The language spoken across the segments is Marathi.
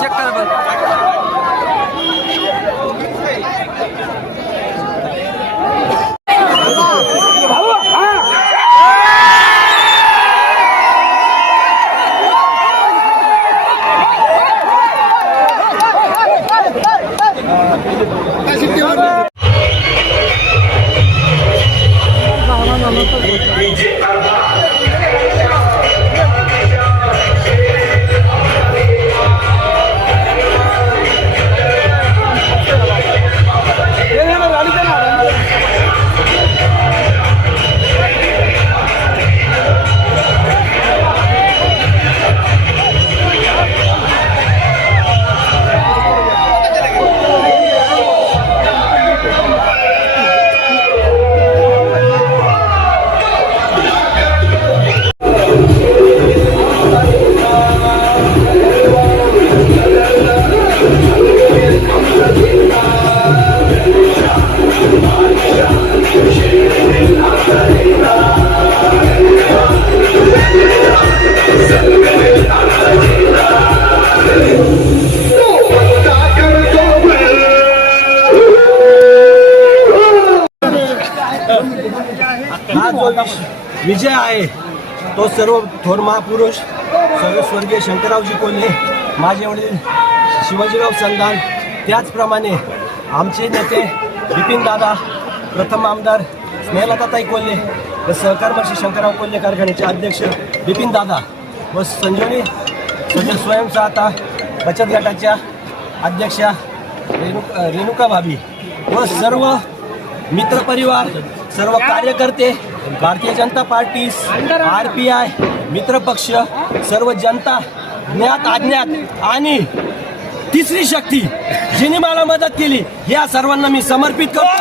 चेक कर बरं. हा जो विजय आहे तो सर्व थोर महापुरुष सर्व स्वर्गीय शंकररावजी कोल्हे, माझे वडील शिवाजीराव संधान, त्याचप्रमाणे आमचे नेते बिपिन दादा, प्रथम आमदार स्नेहलताताई कोल्हे व सहकार मंत्री शंकरराव कोल्हे कारखान्याचे अध्यक्ष बिपिन दादा व संजीवनी स्वयंसहायता बचत गटाच्या अध्यक्षा रेणुका भाभी व सर्व मित्रपरिवार, सर्व कार्यकर्ते, भारतीय जनता पार्टी, RPI, मित्रपक्ष, सर्व जनता, ज्ञात अज्ञात आणि तिसरी शक्ती जिने मला मदत केली, या सर्वांना मी समर्पित करतो.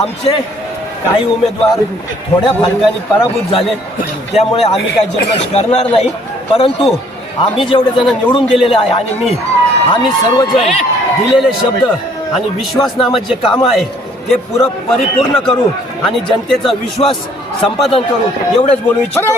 आमचे काही उमेदवार थोड्या फरकाने पराभूत झाले, त्यामुळे आम्ही काही जल्लोष करणार नाही. परंतु आम्ही जेवढे जण निवडून दिलेले आहे आणि आम्ही सर्वजण दिलेले शब्द आणि विश्वास नामात जे काम आहे ते परिपूर्ण करू आणि जनतेचा विश्वास संपादन करू, एवढेच बोलू इच्छितो.